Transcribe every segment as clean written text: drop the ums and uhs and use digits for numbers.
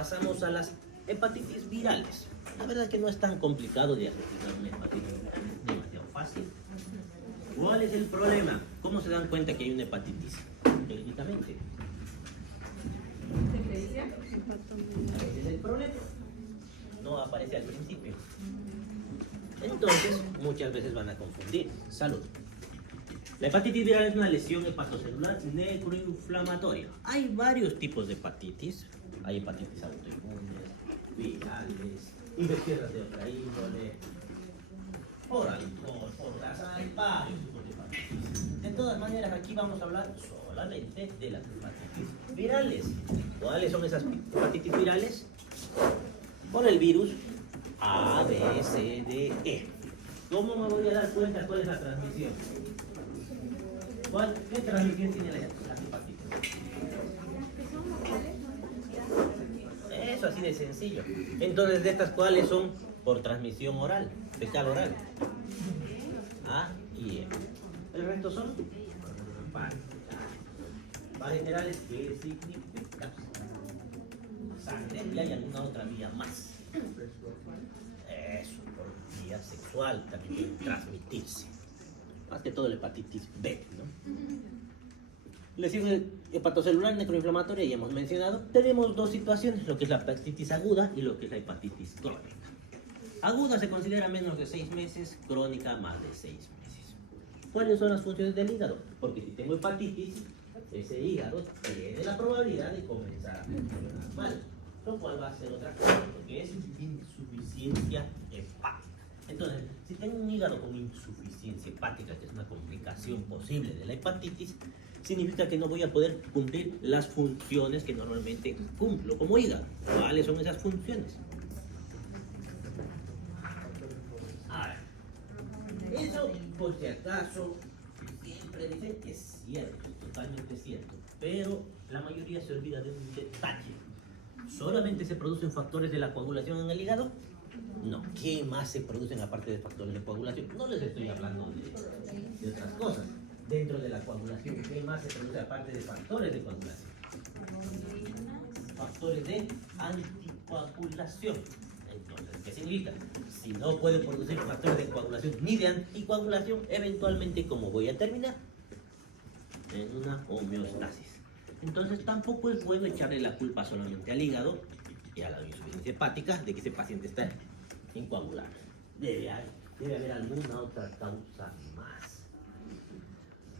pasamos a las hepatitis virales. La verdad es que no es tan complicado diagnosticar una hepatitis viral, es demasiado fácil. ¿Cuál es el problema? ¿Cómo se dan cuenta que hay una hepatitis? Clínicamente. Ese es el problema. No aparece al principio. Entonces, muchas veces van a confundir. Salud. La hepatitis viral es una lesión hepatocelular necroinflamatoria. Hay varios tipos de hepatitis. Hay hepatitis autoinmunes, virales, infecciosas de otra índole, por alcohol, por grasa. Hay varios tipos de hepatitis. De todas maneras, aquí vamos a hablar solamente de las hepatitis virales. ¿Cuáles son esas hepatitis virales? Por el virus A, B, C, D, E. ¿Cómo me voy a dar cuenta cuál es la transmisión? ¿Qué transmisión tiene la hepatitis? Eso así de sencillo. Entonces, ¿de estas cuáles son por transmisión oral, fecal oral? A y E. El resto son parenterales, que significa sangre, y hay alguna otra vía más. Eso, por vía sexual también pueden transmitirse. Más que todo la hepatitis B, ¿no? Lesión hepatocelular necroinflamatoria, ya hemos mencionado. Tenemos dos situaciones, lo que es la hepatitis aguda y lo que es la hepatitis crónica. Aguda se considera menos de 6 meses, crónica más de 6 meses. ¿Cuáles son las funciones del hígado? Porque si tengo hepatitis, ese hígado tiene la probabilidad de comenzar a funcionar mal, lo cual va a ser otra cosa, porque es insuficiencia hepática. Entonces, si tengo un hígado con insuficiencia hepática, que es una complicación posible de la hepatitis, significa que no voy a poder cumplir las funciones que normalmente cumplo como hígado. ¿Cuáles son esas funciones? Ahora, eso, por si acaso, siempre dicen que es cierto, totalmente cierto, pero la mayoría se olvida de un detalle. ¿Solamente se producen factores de la coagulación en el hígado? No. ¿Qué más se producen aparte de factores de coagulación? No les estoy hablando de otras cosas. Dentro de la coagulación, ¿qué más se produce aparte de factores de coagulación? Factores de anticoagulación. Entonces, ¿qué significa? Si no puedo producir factores de coagulación ni de anticoagulación, eventualmente, ¿cómo voy a terminar? En una homeostasis. Entonces, tampoco es bueno echarle la culpa solamente al hígado y a la insuficiencia hepática de que ese paciente está incoagulable. Debe haber alguna otra causa más.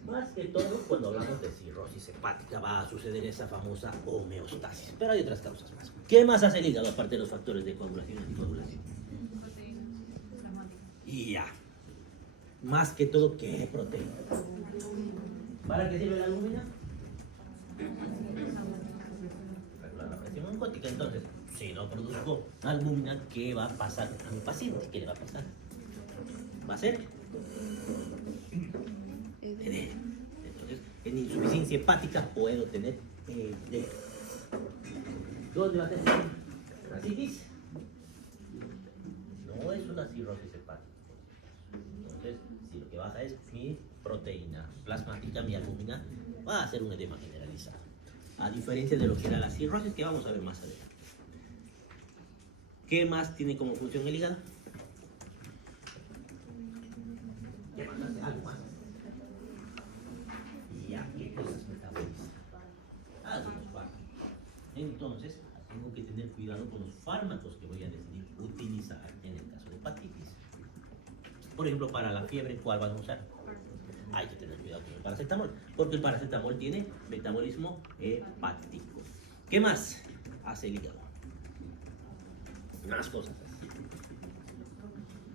Más que todo, cuando hablamos de cirrosis hepática, va a suceder esa famosa homeostasis. Pero hay otras causas más. ¿Qué más hace el hígado aparte de los factores de coagulación y anticoagulación? Y ya. Más que todo, ¿qué proteína? ¿Para qué sirve la albúmina? Regular la presión oncótica. Entonces, si no produzco albúmina, ¿qué va a pasar a mi paciente? ¿Qué le va a pasar? ¿Va a ser? Edema. Entonces, en insuficiencia hepática puedo tener edema. ¿Dónde va a tener una citis? No es una cirrosis hepática. Entonces, si lo que baja es mi proteína plasmática, mi albúmina, va a ser un edema generalizado. A diferencia de lo que era la cirrosis, que vamos a ver más adelante. ¿Qué más tiene como función el hígado? ¿Qué más hace? Algo más. ¿Y a qué cosas metaboliza? Algunos fármacos. Entonces, tengo que tener cuidado con los fármacos que voy a decidir utilizar en el caso de hepatitis. Por ejemplo, para la fiebre, ¿cuál van a usar? Hay que tener cuidado con el paracetamol, porque el paracetamol tiene metabolismo hepático. ¿Qué más hace el hígado? Más cosas así.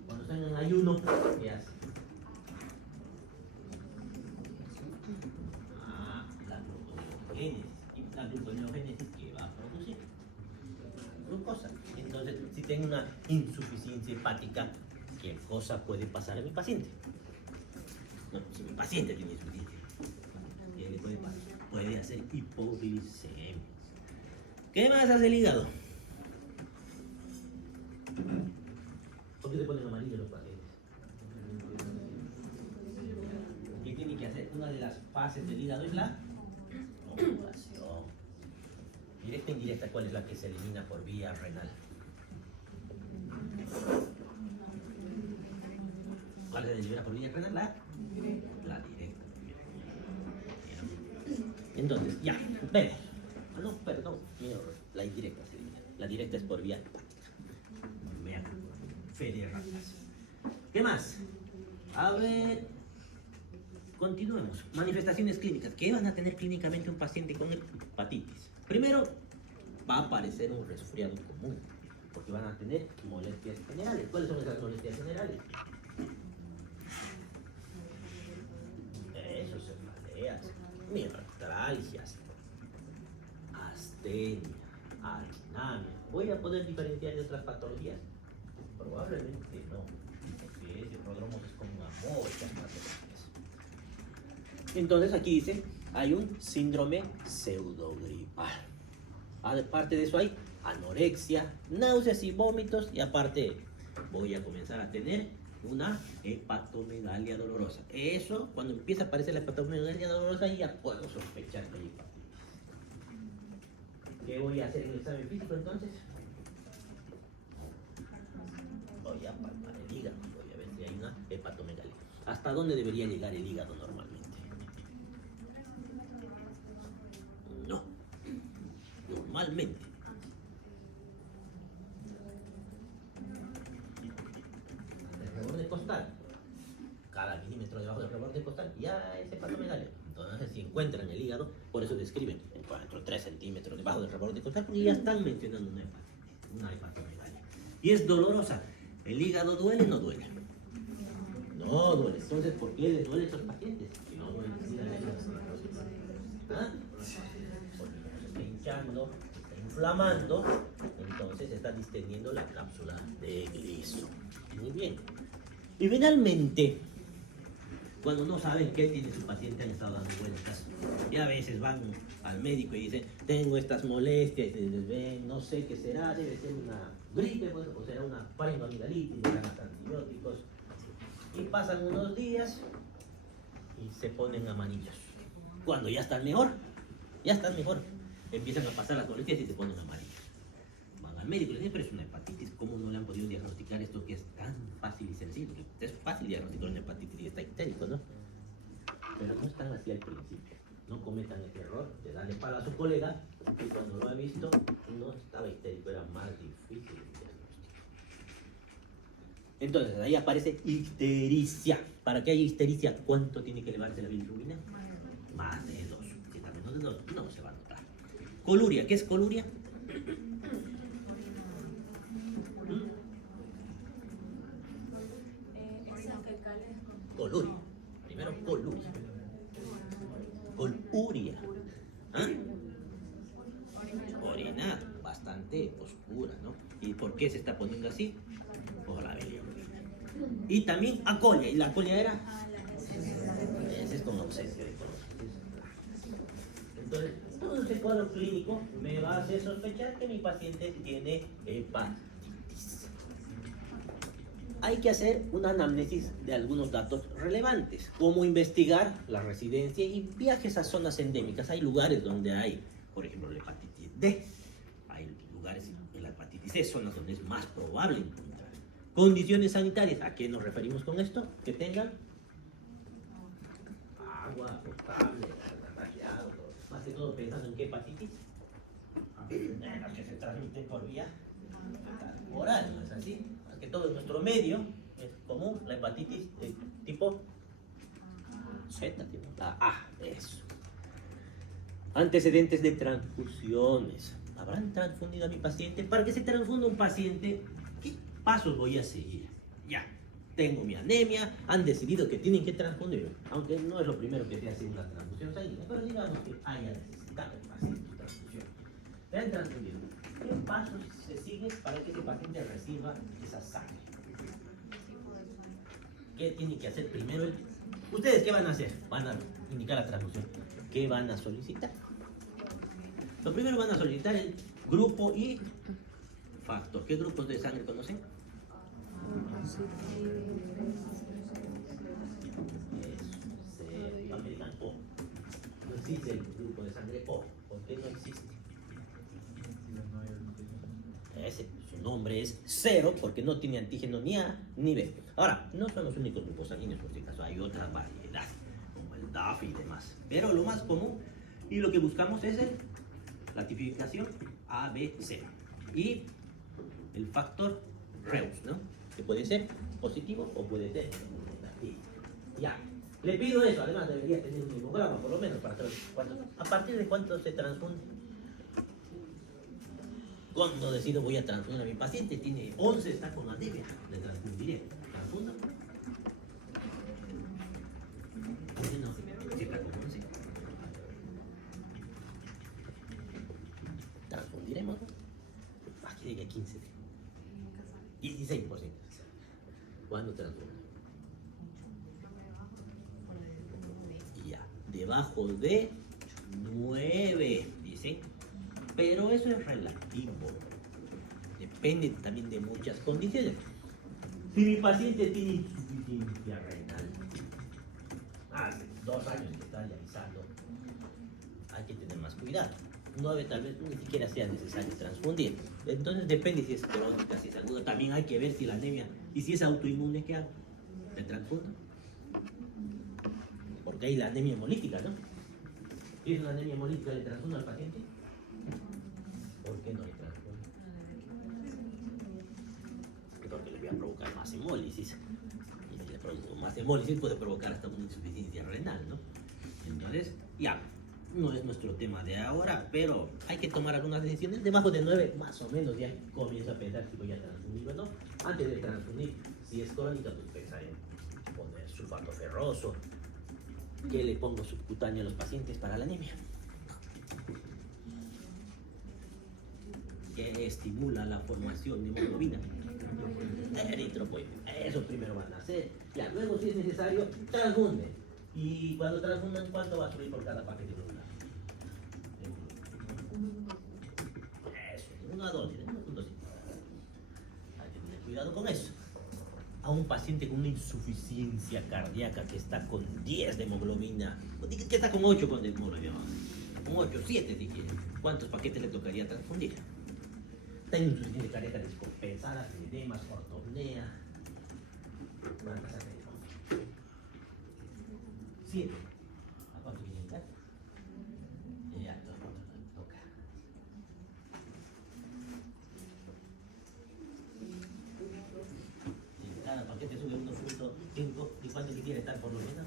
Cuando están en ayuno, ¿qué hace? La gluconeogénesis. ¿Y la gluconeogénesis qué va a producir? Glucosa. Entonces, si tengo una insuficiencia hepática, ¿qué cosa puede pasar a mi paciente? No, si mi paciente tiene insuficiencia, ¿qué le puede pasar? Puede hacer hipoglicemia. ¿Qué más hace el hígado? ¿Por qué se ponen amarillos los pacientes? ¿Qué tiene que hacer? Una de las fases del hígado es la ovulación. Directa e indirecta, ¿cuál es la que se elimina por vía renal? ¿Cuál se elimina por vía renal? La directa. Entonces, ya, vemos. No, perdón, la indirecta se elimina. La directa es por vía hepática. Fe de ratas. ¿Qué más? A ver, continuemos. Manifestaciones clínicas. ¿Qué van a tener clínicamente un paciente con hepatitis? Primero, va a aparecer un resfriado común, porque van a tener molestias generales. ¿Cuáles son esas molestias generales? Eso, cefaleas, mialgias, astenia, aginamia. ¿Voy a poder diferenciar de otras patologías? Probablemente no, porque ese prodromo es como una muchas patologías. Entonces aquí dice, hay un síndrome pseudogripal. Aparte de eso hay anorexia, náuseas y vómitos, y aparte voy a comenzar a tener una hepatomegalia dolorosa. Eso, cuando empieza a aparecer la hepatomegalia dolorosa, ya puedo sospechar que hay hepatitis. ¿Qué voy a hacer en el examen físico entonces? Voy a palpar el hígado, voy a ver si hay una hepatomegalia. ¿Hasta dónde debería llegar el hígado normalmente? No, normalmente. El reborde costal, cada milímetro debajo del reborde costal, ya es hepatomegalia. Entonces, si encuentran el hígado, por eso describen entre 3 centímetros debajo del reborde costal, porque ya están mencionando una hepatomegalia. Y es dolorosa. ¿El hígado duele o no duele? No duele. Entonces, ¿por qué les duele a estos pacientes? Si no duele, ¿ah? Porque se está hinchando, se está inflamando, entonces está distendiendo la cápsula de gliso. Muy bien. Y finalmente, cuando no saben qué tiene su paciente, han estado dando vueltas. Y a veces van al médico y dicen, tengo estas molestias, y les ven, no sé qué será, debe ser una gripe, pues, o será una faringoamigdalitis, le dan antibióticos. Y pasan unos días y se ponen amarillos. Cuando ya están mejor, empiezan a pasar las molestias y se ponen amarillos. Van al médico y dicen, pero es una hepatitis, ¿cómo no le han podido diagnosticar esto que es tan fácil y sencillo? Porque es fácil diagnosticar una hepatitis y está histérico, ¿no? Pero no están así al principio. No cometan ese error de darle palo a su colega, que cuando lo ha visto no estaba histérico, era más difícil el diagnóstico. Entonces ahí aparece ictericia. Para que haya ictericia, ¿cuánto tiene que elevarse la bilirrubina? Más de 2. Si está menos de 2, no se va a notar. Coluria, ¿qué es coluria? Coluria. Primero coluria. Coluria. ¿Ah? Orina bastante oscura, ¿no? ¿Y por qué se está poniendo así? Por la bilirrubina. Y también acolia. ¿Y la acolia era? Ese es con ausencia de color. Entonces, todo ese cuadro clínico me va a hacer sospechar que mi paciente tiene hepatitis. Hay que hacer una anamnesis de algunos datos relevantes, como investigar la residencia y viajes a zonas endémicas. Hay lugares donde hay, por ejemplo, la hepatitis D. Hay lugares en la hepatitis C, zonas donde es más probable encontrar. Condiciones sanitarias, ¿a qué nos referimos con esto? Que tengan agua potable, alcantarillado, más que todo pensando en qué hepatitis. Las que se transmiten por vía oral, ¿no es así? Más que todo en nuestro medio es común la hepatitis de tipo Z, tipo la A, eso. Antecedentes de transfusiones. ¿Habrán transfundido a mi paciente? Para que se transfunda un paciente, ¿qué pasos voy a seguir? Ya, tengo mi anemia, han decidido que tienen que transfundir, aunque no es lo primero que se hace en una transfusión sanguínea, pero digamos que haya necesitado el paciente su transfusión. Se han transfundido. ¿Qué pasos se siguen para que ese paciente reciba esa sangre? ¿Qué tiene que hacer primero? ¿Ustedes qué van a hacer? Van a indicar la transfusión. ¿Qué van a solicitar? Lo primero van a solicitar el grupo y factor. ¿Qué grupos de sangre conocen? Eso, American O. No existe el grupo de sangre O. ¿Por qué no existe? su nombre es cero porque no tiene antígeno ni A ni B. Ahora, no son los únicos grupos sanguíneos, por si acaso hay otras variedades, como el DAF y demás. Pero lo más común y lo que buscamos es la tipificación ABC y el factor Reus, ¿no? Que puede ser positivo o puede ser negativo. Ya. Le pido eso, además debería tener un hemograma, por lo menos, para saber a partir de cuánto se transfunde. Cuando decido voy a transfundir a mi paciente, tiene 11, está con anemia, le transfundiré. ¿Transfundo? No, si está con 11. Transfundiremos. Aquí diga 15. 16%. ¿Cuándo transfundo? Debajo de 9, dice, pero eso es relativo, depende también de muchas condiciones. Si mi paciente tiene insuficiencia renal, hace 2 años que está dializando, hay que tener más cuidado. 9 tal vez ni siquiera sea necesario transfundir. Entonces depende si es crónica, si es aguda. También hay que ver si la anemia, y si es autoinmune, ¿qué hago? ¿Le transfundo? Porque hay la anemia hemolítica, ¿no? Si es una anemia hemolítica, ¿le transfundo al paciente? ¿Por qué no le transfundo? Porque le voy a provocar más hemólisis. Y si le produzco más hemólisis, puede provocar hasta una insuficiencia renal, ¿no? Entonces, ya, no es nuestro tema de ahora, pero hay que tomar algunas decisiones. Debajo de 9, más o menos, ya comienzo a pensar si voy a transfundir o no. Antes de transfundir, si es crónica, pues pensar en poner sulfato ferroso. ¿Qué le pongo subcutáneo a los pacientes para la anemia? ¿Qué estimula la formación de hemoglobina? Eritropoyetina. Eso primero van a hacer. Ya, luego si es necesario, transfunden. Y cuando transfundan, ¿cuánto va a subir por cada paquete globular? Eso, 1 a 2, 1.5. Hay que tener cuidado con eso. A un paciente con una insuficiencia cardíaca que está con 10 de hemoglobina, que está con 8 con hemoglobina, con 8, 7 si quiere, ¿cuántos paquetes le tocaría transfundir? Está en insuficiencia cardíaca descompensada, edemas, ortopnea. ¿Cuántas hay? 7. ¿A cuánto quiere entrar? Ya, toca. Cada paquete sube 1.5. ¿Y cuánto le quiere estar por lo menos?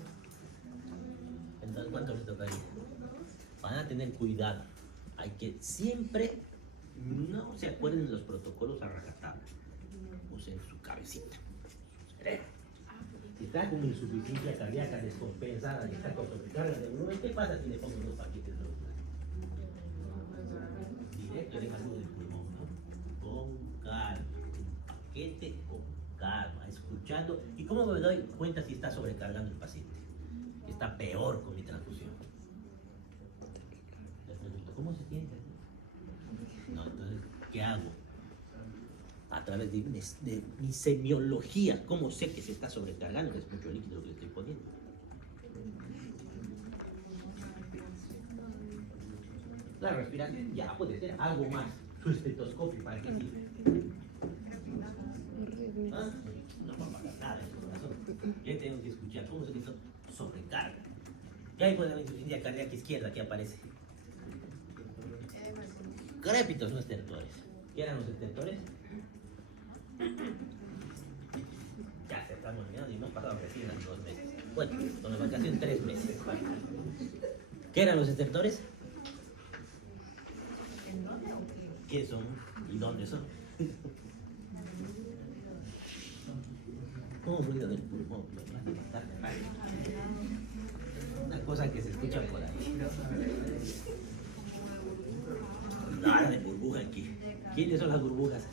Entonces, ¿cuánto le tocaría? Van a tener cuidado. Hay que siempre, no se acuerden de los protocolos a rajatabla. Usen su cabecita, su cerebro. Si está con insuficiencia cardíaca descompensada y está con sobrecarga de volumen, ¿qué pasa si le pongo 2 paquetes de directo de salud del pulmón, ¿no? Con calma. Paquete con calma, escuchando. ¿Y cómo me doy cuenta si está sobrecargando el paciente? Está peor con mi transfusión. Le pregunto, ¿cómo se siente? No, entonces, ¿qué hago? A través de mi semiología, ¿cómo sé que se está sobrecargando? Que es mucho líquido lo que le estoy poniendo. La respiración ya puede ser algo más. Su estetoscopio, ¿para qué sirve? ¿Ah? No va a pagar nada en su corazón. Ya tengo que escuchar cómo se hizo sobrecarga. Ya hay la insuficiencia cardíaca izquierda que aparece. Crépitos, no estertores. ¿Qué eran los estertores? Ya se están olvidando y hemos pasado recién las 2 meses. Bueno, con la vacación 3 meses. ¿Qué eran los estertores? ¿En dónde o qué? ¿Qué son y dónde son? ¿Cómo ruido del pulmón? Una cosa que se escucha por ahí. Nada de burbuja aquí. ¿Quiénes son las burbujas?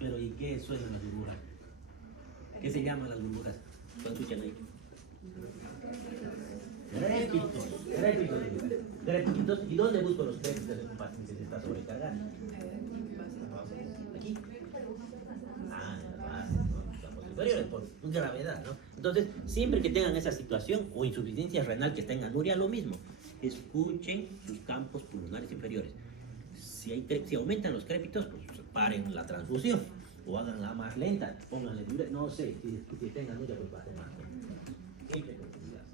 Pero ¿y qué suenan las burbujas? ¿Qué se llaman las burbujas? ¿Lo escuchan ahí? Crépitos. Crépitos. ¿Y dónde busco los crépitos en un paciente que se está sobrecargando? Aquí. Ah, en las bases, ¿no? Superiores por gravedad, ¿no? Entonces, siempre que tengan esa situación o insuficiencia renal que está en anuria, lo mismo. Escuchen sus campos pulmonares inferiores. Si si aumentan los crépitos, pues paren la transfusión o háganla más lenta, pónganle libre, no sé, si tengan mucha, pues bajen más. Siempre con cuidado.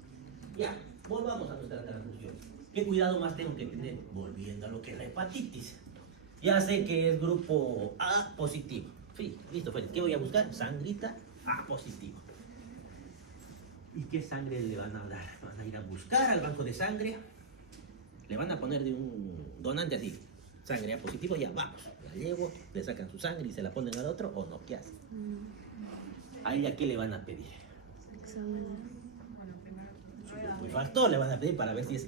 Ya, volvamos a nuestra transfusión. ¿Qué cuidado más tengo que tener? Volviendo a lo que es la hepatitis. Ya sé que es grupo A positivo. Sí, listo, pues, ¿qué voy a buscar? Sangrita A positivo. ¿Y qué sangre le van a dar? Van a ir a buscar al banco de sangre, le van a poner de un donante así, sangre A positivo, ya vamos, la llevo, le sacan su sangre y se la ponen al otro, o no, ¿qué hacen? ¿A ella qué le van a pedir? Examen. Su factor le van a pedir para ver si es,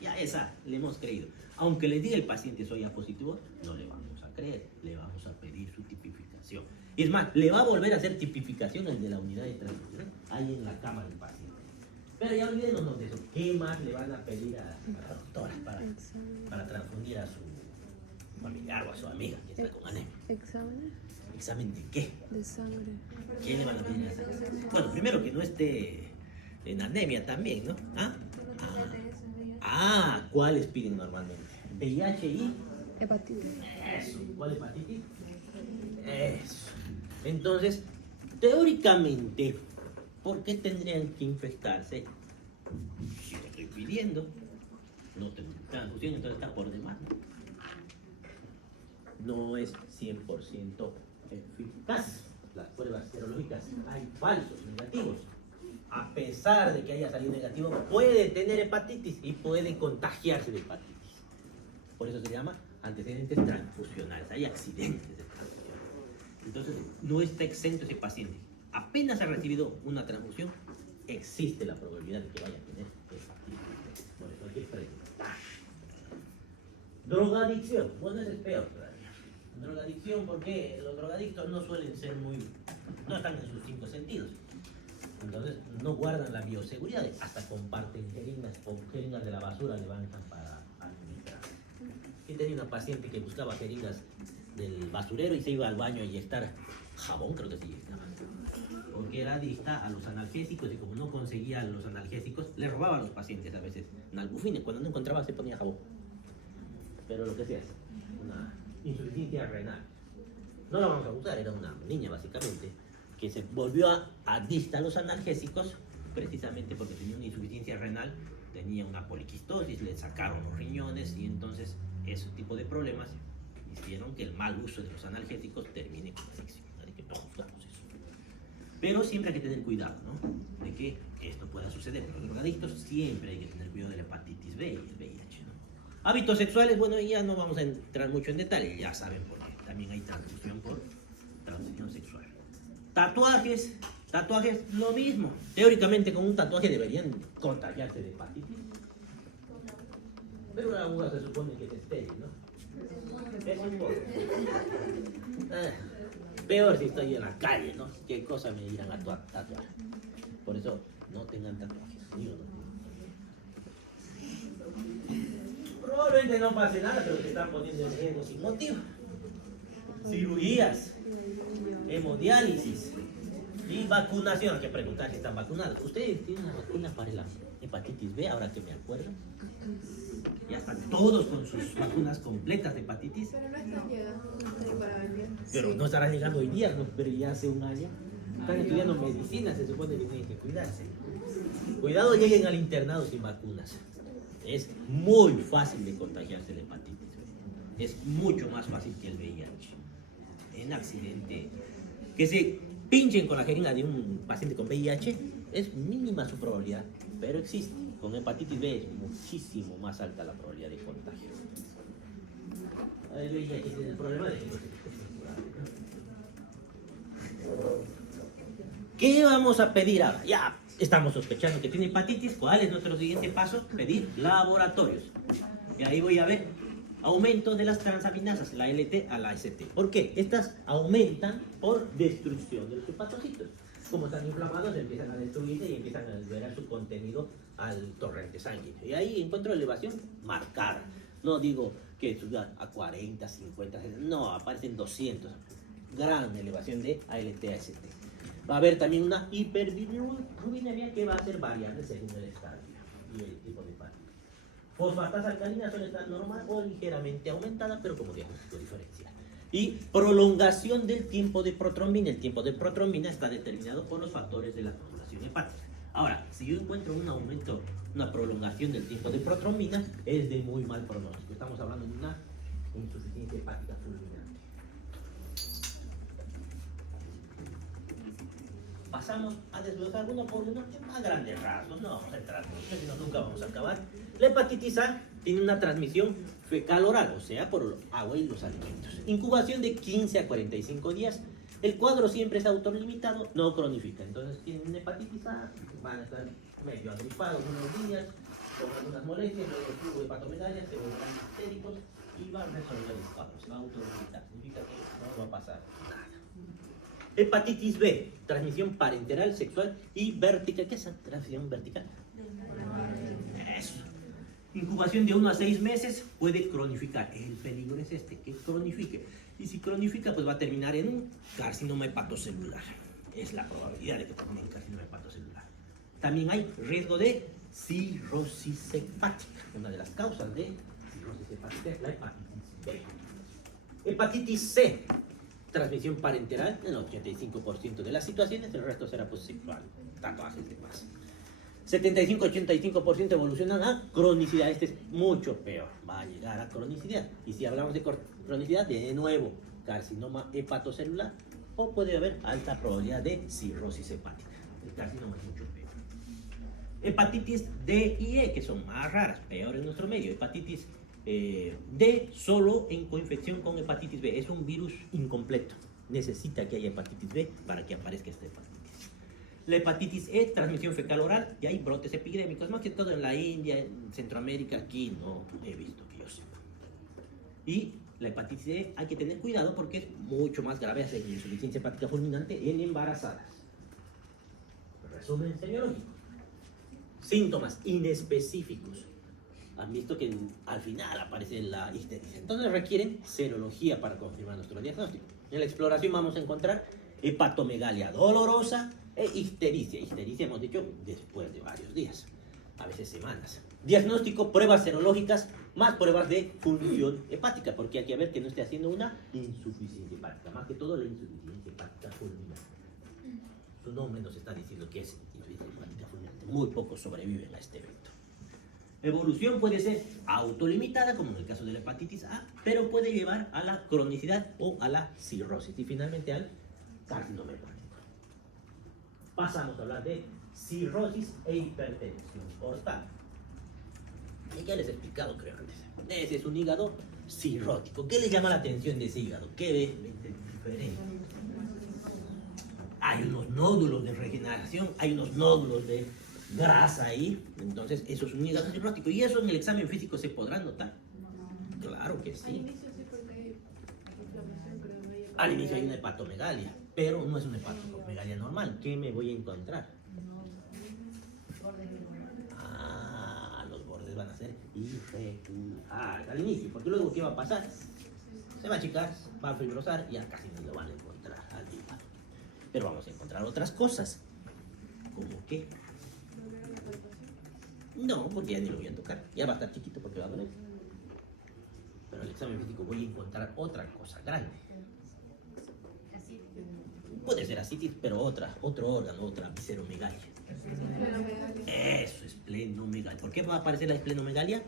ya, esa, le hemos creído. Aunque le diga el paciente soy A positivo, no le vamos a creer, le vamos a pedir su tipificación. Y es más, le va a volver a hacer tipificación el de la unidad de transfusión, ahí en la cama del paciente. Pero ya olvidémonos de eso. ¿Qué más le van a pedir a la doctora para transfundir a su familiar o a su amiga que está con anemia? ¿Examen? ¿Examen de qué? De sangre. ¿Qué le van a pedir a esa? Bueno, primero que no esté en anemia también, ¿no? ¿Cuáles piden normalmente? VIH y... Hepatitis. Eso. ¿Cuál hepatitis? Eso. Entonces, teóricamente, ¿por qué tendrían que infectarse? Si lo estoy pidiendo, no tengo transfusión, entonces está por demás. No es 100% eficaz. Las pruebas serológicas hay falsos negativos. A pesar de que haya salido negativo, puede tener hepatitis y puede contagiarse de hepatitis. Por eso se llama antecedentes transfusionales. Hay accidentes de transfusión. Entonces, no está exento ese paciente. Apenas ha recibido una transfusión, existe la probabilidad de que vaya a tener hepatitis. Por eso hay que preguntar. Drogadicción. Bueno, ese es peor todavía. Drogadicción, porque los drogadictos no suelen ser no están en sus 5 sentidos. Entonces, no guardan la bioseguridad, hasta comparten jeringas o jeringas de la basura levantan para administrar. Yo tenía una paciente que buscaba jeringas del basurero y se iba al baño a inyectar jabón, creo que sí estaba. Porque era adicta a los analgésicos y como no conseguía los analgésicos, le robaba a los pacientes a veces nalbufines. Cuando no encontraba se ponía jabón. Pero lo que sea, una insuficiencia renal. No la vamos a usar, era una niña básicamente, que se volvió adicta a los analgésicos precisamente porque tenía una insuficiencia renal, tenía una poliquistosis, le sacaron los riñones y entonces ese tipo de problemas hicieron que el mal uso de los analgésicos termine con adicción. Así que no juzgamos eso. Pero siempre hay que tener cuidado, ¿no? De que esto pueda suceder. Los drogadictos siempre hay que tener cuidado de la hepatitis B y el VIH, ¿no? Hábitos sexuales, bueno, ya no vamos a entrar mucho en detalle, ya saben por qué. También hay transfusión por transfusión sexual. Tatuajes, lo mismo. Teóricamente con un tatuaje deberían contagiarse de hepatitis. Pero una aguja se supone que es estéril, ¿no? Es un poco. Peor si estoy en la calle, ¿no? ¿Qué cosa me irán a tatuar? Por eso no tengan tatuajes, ni uno. Probablemente no pase nada, pero se están poniendo en riesgo sin motivo. Cirugías, hemodiálisis y vacunación. Hay que preguntar si están vacunados. ¿Ustedes tienen una vacuna para la hepatitis B, ahora que me acuerdo? Ya están todos con sus vacunas completas de hepatitis. Pero no están llegando para vender. Pero no estarán llegando hoy día, ¿no? Pero ya hace un año. Están estudiando medicina, se supone que tienen que cuidarse. Cuidado, lleguen al internado sin vacunas. Es muy fácil de contagiarse la hepatitis B. Es mucho más fácil que el VIH. En accidente, que se pinchen con la jeringa de un paciente con VIH, es mínima su probabilidad, pero existe. Con hepatitis B es muchísimo más alta la probabilidad de contagio. El VIH tiene el problema de que no se puede curar. ¿Qué vamos a pedir ahora? Ya estamos sospechando que tiene hepatitis. ¿Cuál es nuestro siguiente paso? Pedir laboratorios. Y ahí voy a ver aumento de las transaminasas, la LT a la ST. ¿Por qué? Estas aumentan por destrucción de los hepatocitos. Como están inflamados, empiezan a destruirse y empiezan a liberar su contenido al torrente sanguíneo. Y ahí encuentro elevación marcada. No digo que suba a 40, 50, no, aparecen 200. Gran elevación de ALT a ST. Va a haber también una hiperbilirubinemia que va a ser variable según el estadio y el tipo de hepatitis. Fosfatasa alcalina suele estar normal o ligeramente aumentada, pero como diagnóstico diferencial. Y prolongación del tiempo de protrombina. El tiempo de protrombina está determinado por los factores de la coagulación hepática. Ahora, si yo encuentro un aumento, una prolongación del tiempo de protrombina, es de muy mal pronóstico. Estamos hablando de una insuficiencia hepática fulminante. Pasamos a desglosar uno por uno a grandes rasgos. No vamos a entrar mucho, si no nunca vamos a acabar. La hepatitis A tiene una transmisión fecal-oral, o sea, por el agua y los alimentos. Incubación de 15 a 45 días. El cuadro siempre es autolimitado, no cronifica. Entonces, tienen hepatitis A, van a estar medio agripados unos días, con algunas molestias, luego tubo de hepatomegalia, se volverán histéricos y van a resolver los cuadros. Va a autolimitar, significa que no va a pasar nada. Hepatitis B, transmisión parenteral, sexual y vertical. ¿Qué es transmisión vertical? Eso. Incubación de 1 a 6 meses puede cronificar. El peligro es este, que cronifique. Y si cronifica, pues va a terminar en un carcinoma hepatocelular. Es la probabilidad de que termine en carcinoma hepatocelular. También hay riesgo de cirrosis hepática. Una de las causas de cirrosis hepática es la hepatitis B. Hepatitis C, transmisión parenteral en el 85% de las situaciones, el resto será pues sexual, tatuajes y demás. 75-85% evolucionan a cronicidad. Este es mucho peor, va a llegar a cronicidad. Y si hablamos de cronicidad, de nuevo, carcinoma hepatocelular, o puede haber alta probabilidad de cirrosis hepática. El carcinoma es mucho peor. Hepatitis D y E, que son más raras, peor en nuestro medio. Hepatitis D solo en coinfección con hepatitis B. Es un virus incompleto. Necesita que haya hepatitis B para que aparezca esta hepatitis. La hepatitis E, transmisión fecal oral, y hay brotes epidémicos, más que todo en la India, en Centroamérica, aquí no he visto que yo sepa. Y la hepatitis E hay que tener cuidado porque es mucho más grave, hacer insuficiencia hepática fulminante en embarazadas. Resumen semiológico. Síntomas inespecíficos. Han visto que al final aparece la ictericia. Entonces requieren serología para confirmar nuestro diagnóstico. En la exploración vamos a encontrar hepatomegalia dolorosa e ictericia. Ictericia hemos dicho después de varios días, a veces semanas. Diagnóstico, pruebas serológicas, más pruebas de función hepática, porque hay que ver que no esté haciendo una insuficiencia hepática, más que todo la insuficiencia hepática fulminante. Su nombre nos está diciendo que es insuficiencia hepática fulminante. Muy pocos sobreviven a este evento. Evolución puede ser autolimitada, como en el caso de la hepatitis A, pero puede llevar a la cronicidad o a la cirrosis y finalmente al carcinoma hepático. Pasamos a hablar de cirrosis e hipertensión portal. Y ya les he explicado, creo, antes. Ese es un hígado cirrótico. ¿Qué les llama la atención de ese hígado? ¿Qué ve diferente? Hay unos nódulos de regeneración, hay unos nódulos de grasa ahí. Entonces, eso es un hígado cirrótico. ¿Y eso en el examen físico se podrá notar? Claro que Al sí. inicio sí, porque hay inflamación, pero no hay Al inicio hay una hepatomegalia, pero no es una hepatomegalia normal. ¿Qué me voy a encontrar? Los bordes van a ser irregulares al inicio, porque luego ¿qué va a pasar? Se va a achicar, va a fibrosar y ya casi no lo van a encontrar al hígado. Pero vamos a encontrar otras cosas. ¿Cómo qué? No, porque ya ni lo voy a tocar. Ya va a estar chiquito porque va a doler. Pero en el examen físico voy a encontrar otra cosa grande. Puede ser asitis, pero otro órgano, otra visceromegalia. Eso es esplenomegalia. ¿Por qué va a aparecer la esplenomegalia?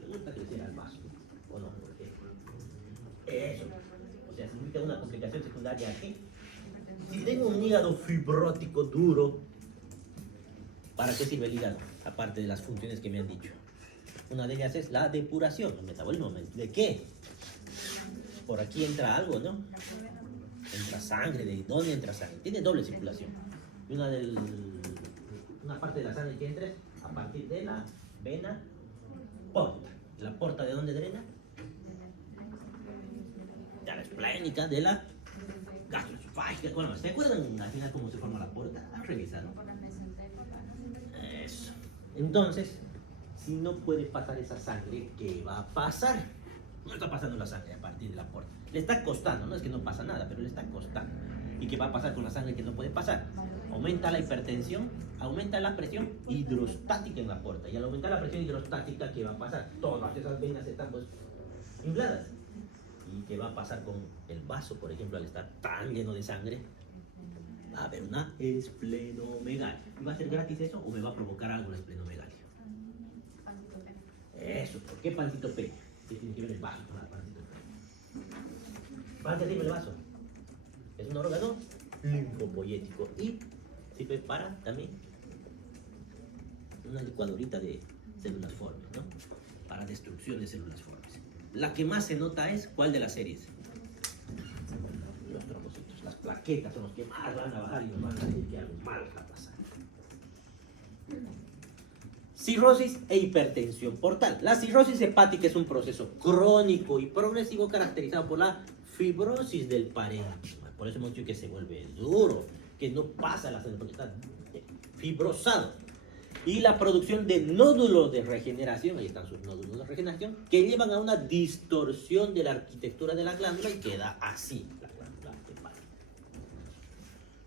Le gusta crecer al vaso, ¿o no? ¿Por qué? Eso. O sea, significa una complicación secundaria aquí. Si tengo un hígado fibrótico duro, ¿para qué sirve el hígado? Aparte de las funciones que me han dicho. Una de ellas es la depuración, el metabolismo. ¿De qué? Por aquí entra algo, ¿no? Entra sangre. ¿De dónde entra sangre? Tiene doble circulación. Y una parte de la sangre que entra es a partir de la vena porta. ¿La porta de dónde drena? De la esplénica, de la gastroesofágica. Bueno, ¿se acuerdan al final cómo se forma la porta? Revisaron. Eso. Entonces, si no puede pasar esa sangre, ¿qué va a pasar? No está pasando la sangre a partir de la porta. Le está costando, no es que no pasa nada, pero le está costando. ¿Y qué va a pasar con la sangre que no puede pasar? aumenta la hipertensión, aumenta la presión hidrostática en la aorta. Y al aumentar la presión hidrostática, ¿qué va a pasar? Todas esas venas están pues infladas. ¿Y qué va a pasar con el vaso, por ejemplo, al estar tan lleno de sangre? Va a haber una esplenomegalia. ¿Y va a ser gratis eso o me va a provocar algo la esplenomegalia? Eso, ¿por qué pancito peña? ¿Qué tiene que ver el vaso con la pancito peña? ¿Para qué sirve el vaso? Es un órgano linfopoyético y sirve para también una licuadorita de células formes, ¿no? Para destrucción de células formes. La que más se nota es, ¿cuál de las series? Los trombocitos, las plaquetas son los que más van a bajar y nos van a decir que algo malo está pasando. Cirrosis e hipertensión portal. La cirrosis hepática es un proceso crónico y progresivo caracterizado por la fibrosis del parénquima. Por eso hemos dicho que se vuelve duro, que no pasa la sangre porque está fibrosado. Y la producción de nódulos de regeneración, ahí están sus nódulos de regeneración, que llevan a una distorsión de la arquitectura de la glándula y queda así la glándula hepática.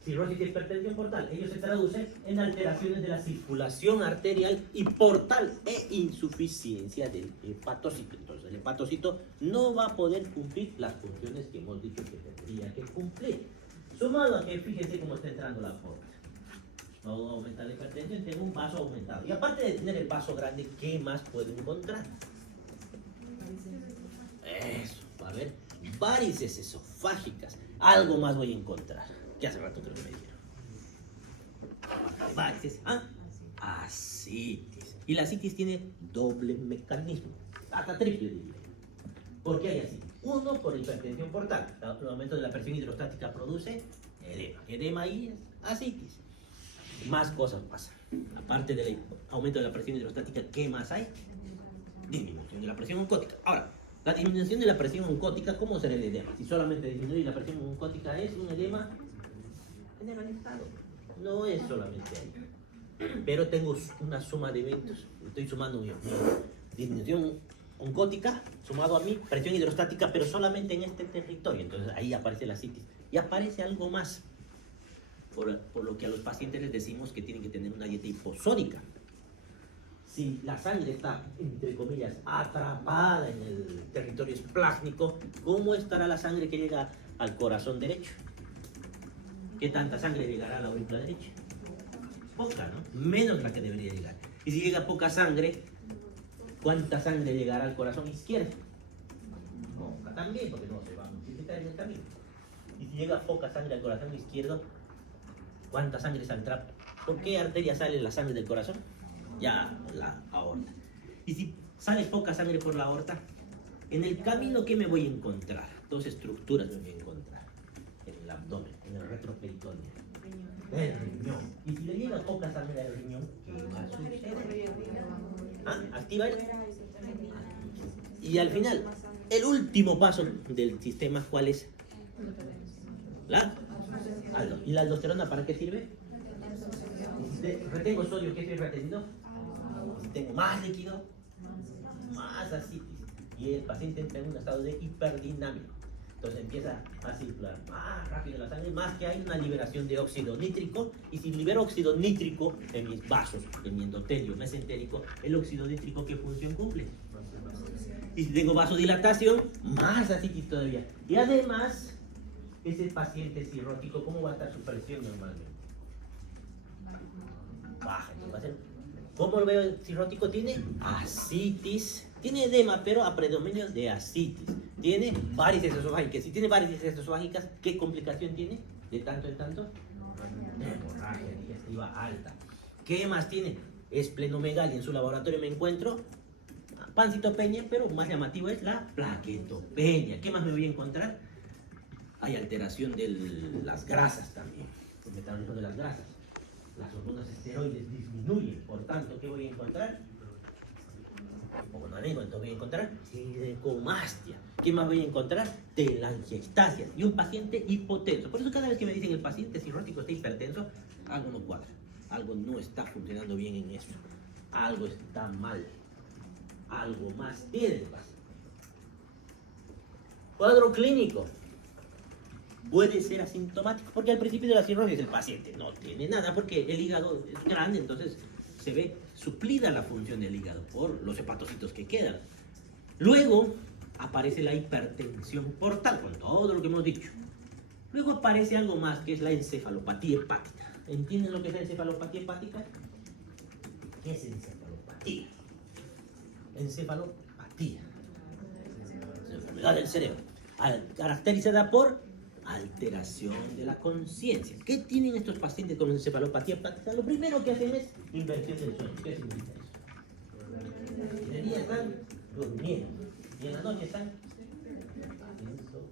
Cirrosis y hipertensión portal, ello se traduce en alteraciones de la circulación arterial y portal e insuficiencia del hepatocito. Entonces el hepatocito no va a poder cumplir las funciones que hemos dicho que tendría que cumplir. Sumado a que fíjense cómo está entrando la forma. No aumenta la hipertensión, tengo un vaso aumentado. Y aparte de tener el vaso grande, ¿qué más puedo encontrar? Eso, va a haber varices esofágicas. Algo más voy a encontrar. Que hace rato creo que me dijeron. Varices, asitis. Y la asitis tiene doble mecanismo, hasta triple diría. ¿Por qué hay así? Uno, por hipertensión portal. El aumento de la presión hidrostática produce edema. Edema y asitis. Más cosas pasan. Aparte del aumento de la presión hidrostática, ¿qué más hay? Disminución de la presión oncótica. Ahora, la disminución de la presión oncótica, ¿cómo será el edema? Si solamente disminuye la presión oncótica, es un edema generalizado. No es solamente ahí. Pero tengo una suma de eventos. Estoy sumando mi disminución oncótica, sumado a mi presión hidrostática, pero solamente en este territorio. Entonces ahí aparece la asitis. Y aparece algo más. Por lo que a los pacientes les decimos que tienen que tener una dieta hiposódica. Si la sangre está, entre comillas, atrapada en el territorio esplácnico, ¿cómo estará la sangre que llega al corazón derecho? ¿Qué tanta sangre llegará a la aurícula derecha? Poca, ¿no? Menos la que debería llegar. Y si llega poca sangre, ¿cuánta sangre llegará al corazón izquierdo? Poca también, porque no se va a multiplicar en el camino. Y si llega poca sangre al corazón izquierdo, ¿cuánta sangre saldrá? ¿Por qué arteria sale la sangre del corazón? Ya, la aorta. Y si sale poca sangre por la aorta, en el camino, ¿qué me voy a encontrar? Dos estructuras me voy a encontrar. En el abdomen, en el retroperitoneo. El riñón. Y si le llega poca sangre al riñón, ¿qué va a suceder? Activa el... Y al final, el último paso del sistema, ¿cuál es? ¿Y la aldosterona para qué sirve? Si retengo sodio, ¿qué estoy reteniendo? Si tengo más líquido, más asitis. Y el paciente entra en un estado de hiperdinamia. Entonces empieza a circular más rápido la sangre, más que hay una liberación de óxido nítrico. Y si libero óxido nítrico en mis vasos, en mi endotelio mesentérico, el óxido nítrico, ¿qué función cumple? Y si tengo vasodilatación, más asitis todavía. Y además, ese paciente cirrótico, ¿cómo va a estar su presión normalmente? Baja. ¿Cómo lo veo el cirrótico? Tiene asitis, tiene edema, pero a predominio de asitis. Tiene varices esofágicas. Si tiene varices esofágicas, ¿qué complicación tiene? De tanto en tanto, hemorragia digestiva alta. ¿Qué más tiene? Esplenomegalia. En su laboratorio me encuentro pancitopenia, pero más llamativo es la plaquetopenia. ¿Qué más me voy a encontrar? Hay alteración de las grasas también, el metabolismo de las grasas. Las hormonas esteroides disminuyen, por tanto, ¿qué voy a encontrar? Entonces voy a encontrar ginecomastia. ¿Qué más voy a encontrar? Telangiectasia. Y un paciente hipotenso. Por eso cada vez que me dicen el paciente cirrótico está hipertenso, algo no cuadra. Algo no está funcionando bien en eso. Algo está mal. Algo más tiene el paciente. Cuadro clínico. puede ser asintomático, porque al principio de la cirrosis el paciente no tiene nada, porque el hígado es grande, entonces se ve suplida la función del hígado por los hepatocitos que quedan. Luego aparece la hipertensión portal, con todo lo que hemos dicho. Luego aparece algo más, que es la encefalopatía hepática. ¿Entienden lo que es la encefalopatía hepática? ¿Qué es encefalopatía? Encefalopatía. Es una enfermedad del cerebro, caracterizada por alteración de la conciencia. ¿Qué tienen estos pacientes con encefalopatía hepática? Lo primero que hacen es inversión del sueño. ¿Qué significa eso? En el día están durmiendo y en la noche están haciendo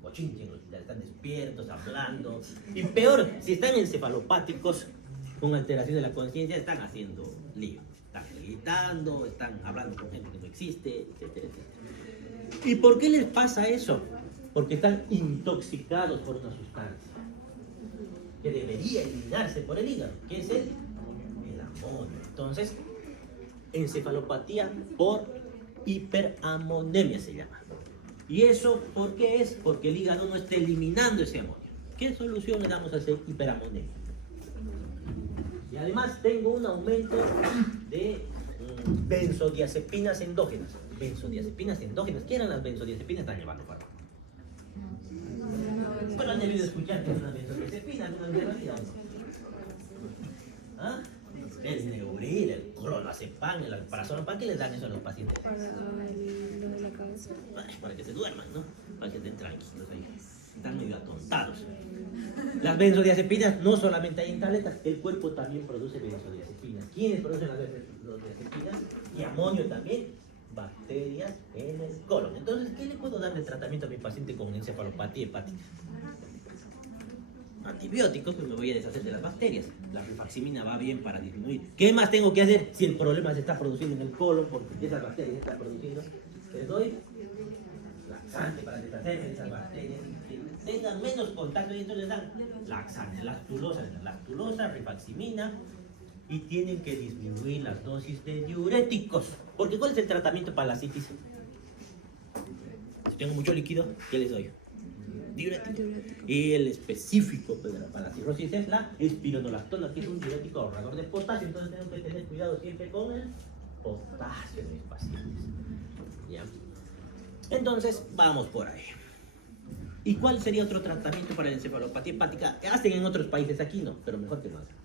bochinche, están despiertos, hablando. Y peor, si están encefalopáticos con alteración de la conciencia, están haciendo lío. Están gritando, están hablando con gente que no existe, etcétera, etcétera. ¿Y por qué les pasa eso? Porque están intoxicados por una sustancia que debería eliminarse por el hígado, que es el amonio. Entonces, encefalopatía por hiperamonemia se llama. ¿Y eso por qué es? Porque el hígado no está eliminando ese amonio. ¿Qué solución le damos a esa hiperamonemia? Y además tengo un aumento de benzodiazepinas endógenas. Benzodiazepinas endógenas. ¿Qué eran las benzodiazepinas? Están llevando fármaco. Pero han debido escuchar que es una benzodiazepina alguna vez en la vida, ¿o no? ¿Ah? El Neuril, el clonazepam, el parazolam, ¿qué les dan eso a los pacientes? Para lo de la cabeza. Ay, para que se duerman, ¿no? Para que estén tranquilos ahí. Están medio atontados. Las benzodiazepinas no solamente hay en tabletas, el cuerpo también produce benzodiazepinas. ¿Quiénes producen las benzodiazepinas? Y amonio también. Bacterias en el colon. Entonces, ¿qué le puedo dar de tratamiento a mi paciente con encefalopatía hepática? Antibióticos, pues me voy a deshacer de las bacterias. La rifaximina va bien para disminuir. ¿Qué más tengo que hacer si el problema se está produciendo en el colon porque esas bacterias se están produciendo? Les doy laxante para deshacerme de esas bacterias y que tengan menos contacto, y entonces les dan laxante, lactulosa, rifaximina, y tienen que disminuir las dosis de diuréticos. Porque ¿cuál es el tratamiento para la citis? Si tengo mucho líquido, ¿qué les doy? Diurético. Y el específico para la cirrosis es la espironolactona, que es un diurético ahorrador de potasio. Entonces tengo que tener cuidado siempre con el potasio de mis pacientes. ¿Ya? Entonces, vamos por ahí. ¿Y cuál sería otro tratamiento para la encefalopatía hepática? Hacen en otros países, aquí no, pero mejor que no hagan.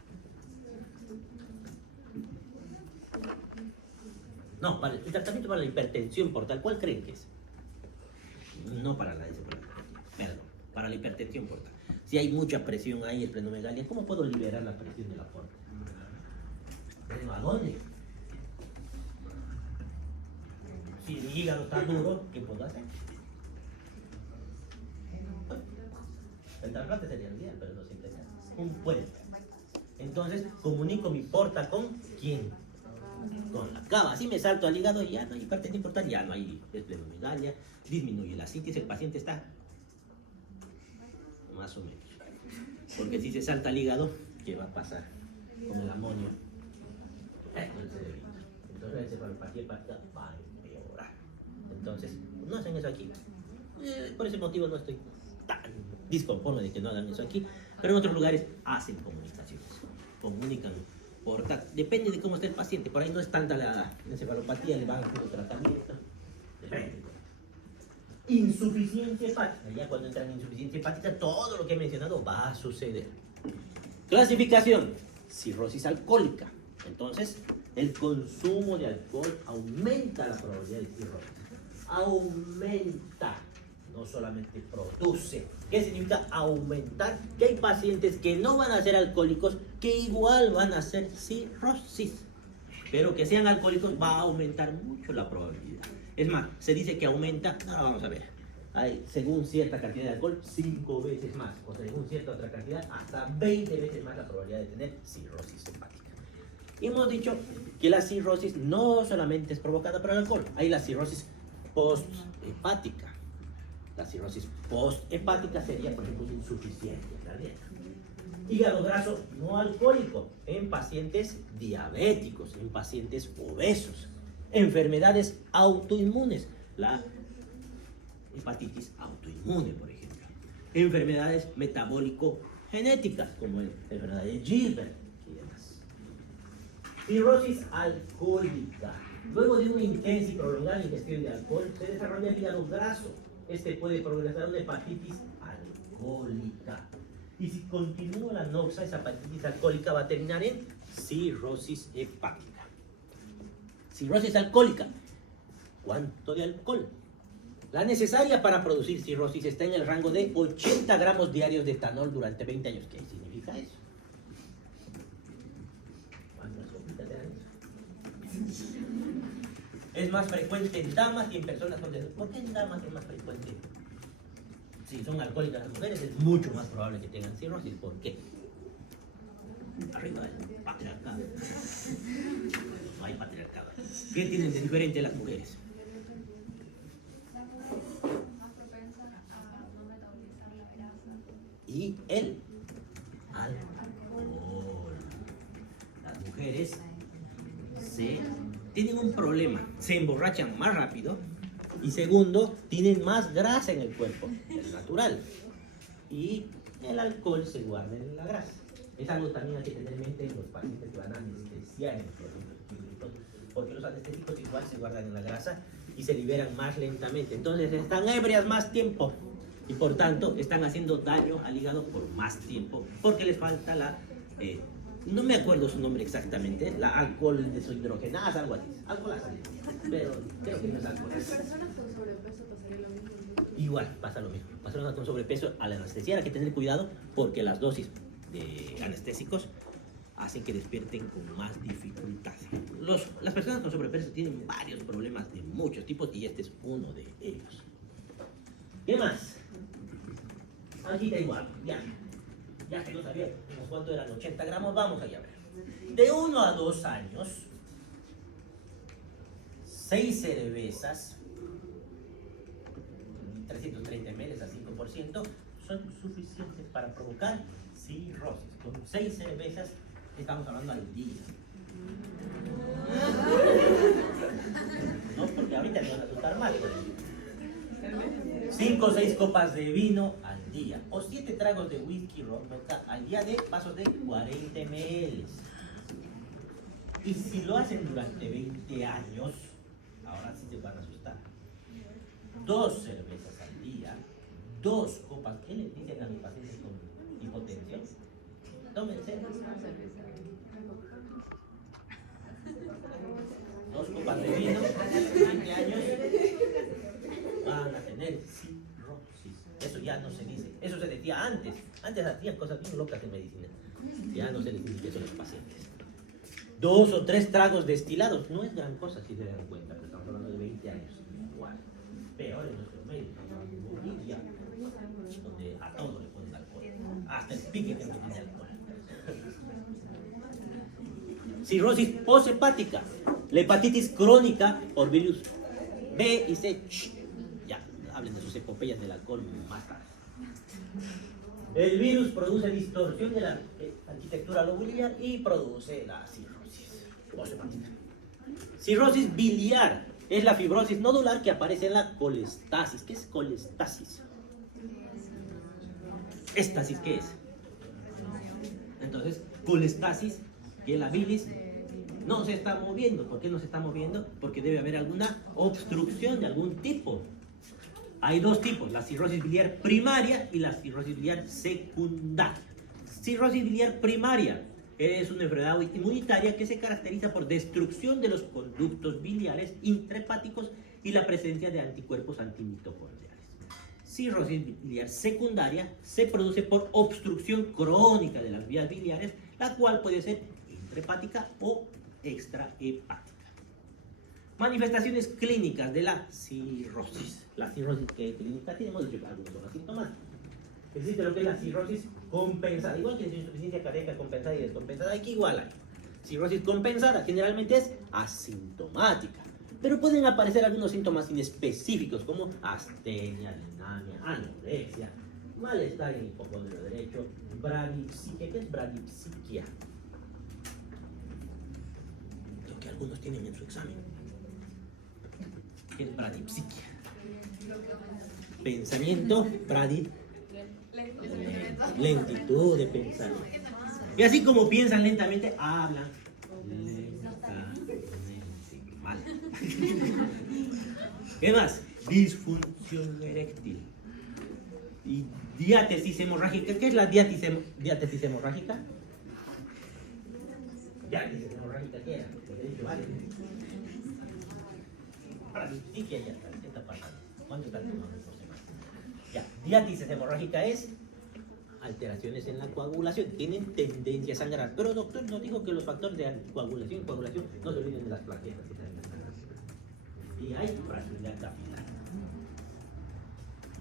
No, para el tratamiento para la hipertensión portal, ¿cuál creen que es? No para la encefalopatía, perdón, para la hipertensión portal. Si hay mucha presión ahí, esplenomegalia, ¿cómo puedo liberar la presión de la porta? ¿Pero a dónde? Si el hígado está duro, ¿qué puedo hacer? El trasplante sería el día, pero no siempre se hace. Un puente. Entonces, comunico mi porta con ¿quién? Con la cava. Así me salto al hígado y ya no hay hipertensión portal, ya no hay esplenomegalia, disminuye la citis, el paciente está más o menos. Porque si se salta al hígado, ¿qué va a pasar? Con el amonio. Con el cerebrito. Entonces la encefalopatía hepática va a empeorar. Entonces, no hacen eso aquí. Por ese motivo no estoy tan disconforme de que no hagan eso aquí. Pero en otros lugares hacen comunicaciones. Comunican. Depende de cómo esté el paciente. Por ahí no es tanta la encefalopatía, le van a hacer un tratamiento. Depende. Insuficiencia hepática. Ya cuando entran en insuficiencia hepática, todo lo que he mencionado va a suceder. Clasificación. Cirrosis alcohólica. Entonces, el consumo de alcohol aumenta la probabilidad de cirrosis. Aumenta. No solamente produce. ¿Qué significa aumentar? Que hay pacientes que no van a ser alcohólicos, que igual van a ser cirrosis. Pero que sean alcohólicos va a aumentar mucho la probabilidad. Es más, se dice que aumenta, ahora vamos a ver, hay según cierta cantidad de alcohol, 5 veces más, o según cierta otra cantidad, hasta 20 veces más la probabilidad de tener cirrosis hepática. Y hemos dicho que la cirrosis no solamente es provocada por el alcohol, hay la cirrosis posthepática. La cirrosis posthepática sería, por ejemplo, insuficiencia cardíaca. Hígado graso no alcohólico en pacientes diabéticos, en pacientes obesos. Enfermedades autoinmunes, la hepatitis autoinmune, por ejemplo. enfermedades metabólico-genéticas, como la enfermedad de Gilbert y demás. Cirrosis alcohólica. Luego de una intensa y prolongada ingestión de alcohol, se desarrolla el hígado graso. Este puede progresar a una hepatitis alcohólica. Y si continúa la noxa, esa hepatitis alcohólica va a terminar en cirrosis hepática. Cirrosis alcohólica. ¿Cuánto de alcohol? La necesaria para producir cirrosis está en el rango de 80 gramos diarios de etanol durante 20 años. ¿Qué significa eso? ¿Cuántas copitas de años? Es más frecuente en damas y en personas con desnutrición. ¿Por qué en damas es más frecuente? Si son alcohólicas las mujeres, es mucho más probable que tengan cirrosis. ¿Por qué? Arriba del patriarcado. No hay patriarcado. ¿Qué tienen de diferente las mujeres? Más propensas a no metabolizar la grasa. Y el alcohol. Las mujeres tienen un problema, se emborrachan más rápido y segundo, tienen más grasa en el cuerpo, es natural. Y el alcohol se guarda en la grasa. Es algo también hay que tener en mente en los pacientes que van a anestesiar en los productos químicos, porque los anestésicos igual se guardan en la grasa y se liberan más lentamente. Entonces están ebrias más tiempo y por tanto están haciendo daño al hígado por más tiempo, porque les falta la... no me acuerdo su nombre exactamente, la alcohol deshidrogenasa, algo así, alcoholasa, pero creo que no es alcohol. Las personas con sobrepeso pasaría lo mismo. Igual, pasa lo mismo. Personas con sobrepeso, al anestesiar hay que tener cuidado porque las dosis de anestésicos hacen que despierten con más dificultad. Las personas con sobrepeso tienen varios problemas de muchos tipos y este es uno de ellos. ¿Qué más? Aquí está igual, ya que no sabíamos cuánto eran 80 gramos, vamos allá a ver. De 1 a 2 años, 6 cervezas, 330 ml a 5%, son suficientes para provocar cirrosis. Con 6 cervezas estamos hablando al día. No, porque ahorita te van a asustar más. 5 o 6 copas de vino al día o 7 tragos de whisky ron vodka al día de vasos de 40 ml. Y si lo hacen durante 20 años, ahora sí te van a asustar. 2 cervezas al día, 2 copas. ¿Qué le dicen a mis pacientes con hipotensión? Tómense 2 copas de vino, 20 años, van a tener cirrosis. Eso ya no se dice. Eso se decía antes. Antes hacían cosas bien locas en medicina. Ya no se les dice eso a los pacientes. 2 o 3 tragos destilados. No es gran cosa si se dan cuenta, pero estamos hablando de 20 años. Igual. Peor en nuestros medios. En Bolivia, donde a todo le ponen alcohol. Hasta el pique que no tiene alcohol. Cirrosis posthepática. La hepatitis crónica por virus B y C. Ya, hablen de sus epopeyas del alcohol más tarde. El virus produce distorsión de la arquitectura lobular y produce la cirrosis posthepática. Cirrosis biliar es la fibrosis nodular que aparece en la colestasis. ¿Qué es colestasis? ¿Estasis qué es? Entonces, colestasis, que la bilis no se está moviendo. ¿Por qué no se está moviendo? Porque debe haber alguna obstrucción de algún tipo. Hay 2 tipos, la cirrosis biliar primaria y la cirrosis biliar secundaria. Cirrosis biliar primaria es una enfermedad inmunitaria que se caracteriza por destrucción de los conductos biliares intrahepáticos y la presencia de anticuerpos antimitocondriales. Cirrosis biliar secundaria se produce por obstrucción crónica de las vías biliares, la cual puede ser intrahepática o extrahepática. Manifestaciones clínicas de la cirrosis. La cirrosis clínica tenemos algunos de los síntomas. Existe lo que es la cirrosis compensada, igual que la insuficiencia cardíaca compensada y descompensada, aquí igual hay. Cirrosis compensada generalmente es asintomática, pero pueden aparecer algunos síntomas inespecíficos como astenia, anemia, anorexia, malestar en el hipocondrio derecho, bradipsiquia. ¿Qué es bradipsiquia? Lo que algunos tienen en su examen. ¿Qué es bradipsiquia? Pensamiento, Lentitud de pensamiento. Y así como piensan lentamente, hablan lentamente. Mal. ¿Qué más? Disfunción eréctil. Y diátesis hemorrágica. ¿Qué es la diátesis hemorrágica? Diátesis hemorrágica, ¿qué era? Vale. Para psiquia ya está. ¿Qué está pasando? ¿Cuánto está tomando por semana? Ya, diátesis hemorrágica es alteraciones en la coagulación, tienen tendencia a sangrar. Pero doctor nos dijo que los factores de coagulación no se olviden de las plaquetas. Y hay fragilidad capilar.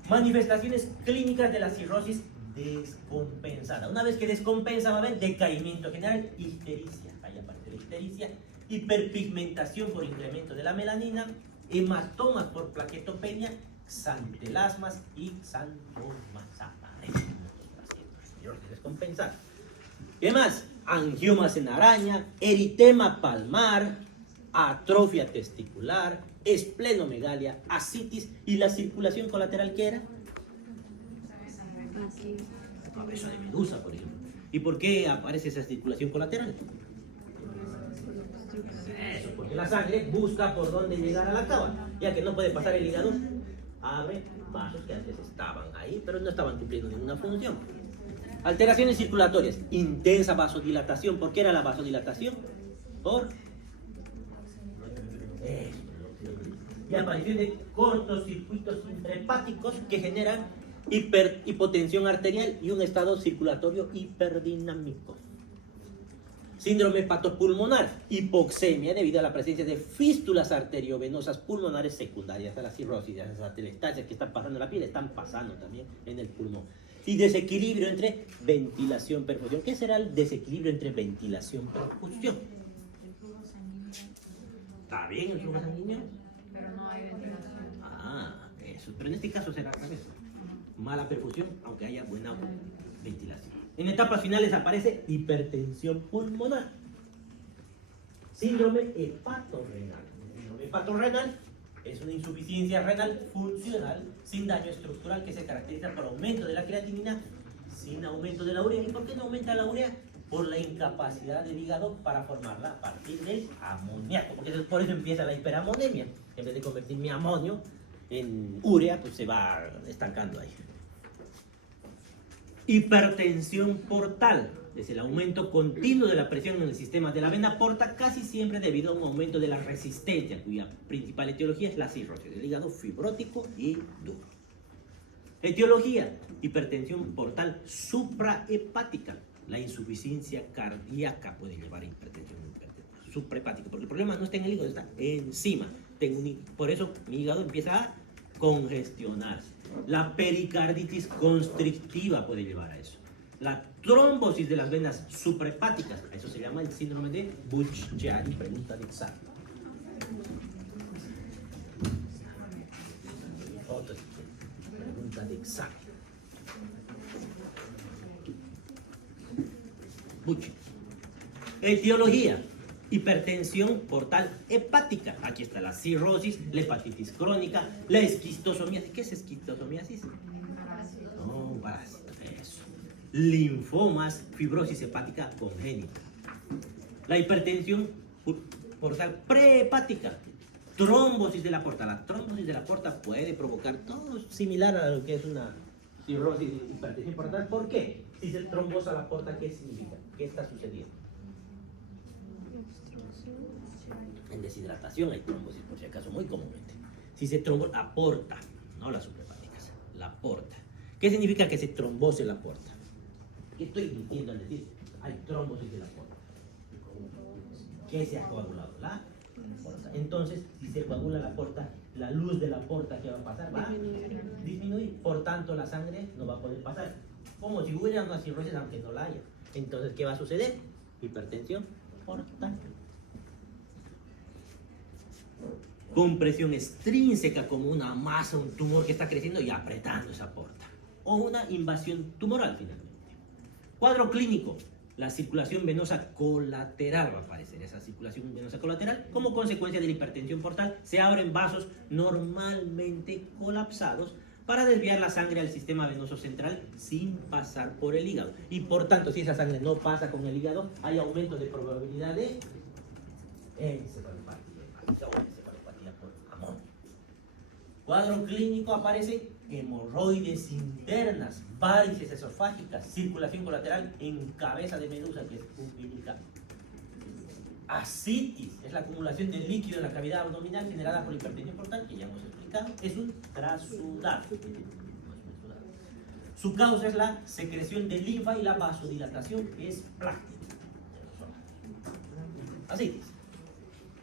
Manifestaciones clínicas de la cirrosis descompensada. Una vez que descompensa va a haber decaimiento general, ictericia, ahí aparece la ictericia, hiperpigmentación por incremento de la melanina, hematomas por plaquetopenia, xantelasmas y xantomas aparecen descompensar. ¿Qué más? Angiomas en araña, eritema palmar, atrofia testicular, esplenomegalia, ascitis y la circulación colateral, ¿qué era? Beso de medusa, por ejemplo. ¿Y por qué aparece esa circulación colateral? Eso, porque la sangre busca por dónde llegar a la cábala, ya que no puede pasar el hígado, abre vasos que antes estaban ahí, pero no estaban cumpliendo ninguna función. Alteraciones circulatorias, intensa vasodilatación. ¿Por qué era la vasodilatación? Por y aparición de cortocircuitos intrahepáticos que generan hipotensión arterial y un estado circulatorio hiperdinámico. Síndrome hepatopulmonar, hipoxemia debido a la presencia de fístulas arteriovenosas pulmonares secundarias a la cirrosis, a las atelectasias que están pasando en la piel, están pasando también en el pulmón. Y desequilibrio entre ventilación-perfusión. ¿Qué será el desequilibrio entre ventilación-perfusión? ¿Está bien el flujo sanguíneo? Pero no hay ventilación. Ah, eso. Pero en este caso será al revés. Mala perfusión, aunque haya buena ventilación. En etapas finales aparece hipertensión pulmonar. Síndrome hepatorrenal. Síndrome hepatorrenal es una insuficiencia renal funcional sin daño estructural que se caracteriza por aumento de la creatinina sin aumento de la urea. ¿Y por qué no aumenta la urea? Por la incapacidad del hígado para formarla a partir del amoníaco. Porque por eso empieza la hiperamonemia. En vez de convertir mi amonio en urea, pues se va estancando ahí. Hipertensión portal. Es el aumento continuo de la presión en el sistema de la vena porta, casi siempre debido a un aumento de la resistencia, cuya principal etiología es la cirrosis del hígado fibrótico y duro. Etiología: hipertensión portal suprahepática. La insuficiencia cardíaca puede llevar a hipertensión suprahepática, porque el problema no está en el hígado, está encima. Por eso mi hígado empieza a congestionarse. La pericarditis constrictiva puede llevar a eso. La trombosis de las venas suprahepáticas, a eso se llama el síndrome de Buch-Chiari, pregunta de examen. Otra pregunta de examen. Buch. Etiología: hipertensión portal hepática. Aquí está la cirrosis, la hepatitis crónica, la esquistosomiasis. ¿Qué es esquistosomiasis? No, parásito. Eso. Linfomas, fibrosis hepática congénita. La hipertensión portal prehepática. Trombosis de la porta. La trombosis de la porta puede provocar todo similar a lo que es una cirrosis hipertensión portal. ¿Por qué? Si se trombosa la porta, ¿qué significa? ¿Qué está sucediendo? En deshidratación hay trombosis, por si acaso, muy comúnmente. Si se trombosa la porta, no las suprahepáticas, la porta. ¿Qué significa que se trombose la porta? ¿Qué estoy diciendo al decir hay trombosis de la porta? ¿Qué se ha coagulado? La porta. Entonces, si se coagula la porta, la luz de la porta, ¿qué va a pasar? Va a disminuir. Por tanto, la sangre no va a poder pasar. Como si hubiera una cirrosis aunque no la haya. Entonces, ¿qué va a suceder? Hipertensión portal. Compresión extrínseca, como una masa, un tumor que está creciendo y apretando esa porta. O una invasión tumoral, finalmente. Cuadro clínico: la circulación venosa colateral va a aparecer. Esa circulación venosa colateral, como consecuencia de la hipertensión portal, se abren vasos normalmente colapsados para desviar la sangre al sistema venoso central sin pasar por el hígado. Y por tanto, si esa sangre no pasa con el hígado, hay aumento de probabilidad de encefalopatía por amonio. Cuadro clínico: aparece hemorroides internas, varices esofágicas, circulación colateral en cabeza de medusa, que es umbilical. Ascitis es la acumulación de líquido en la cavidad abdominal generada por hipertensión portal, que ya hemos explicado, es un trasudar. Su causa es la secreción de linfa y la vasodilatación, que es plástica. Ascitis.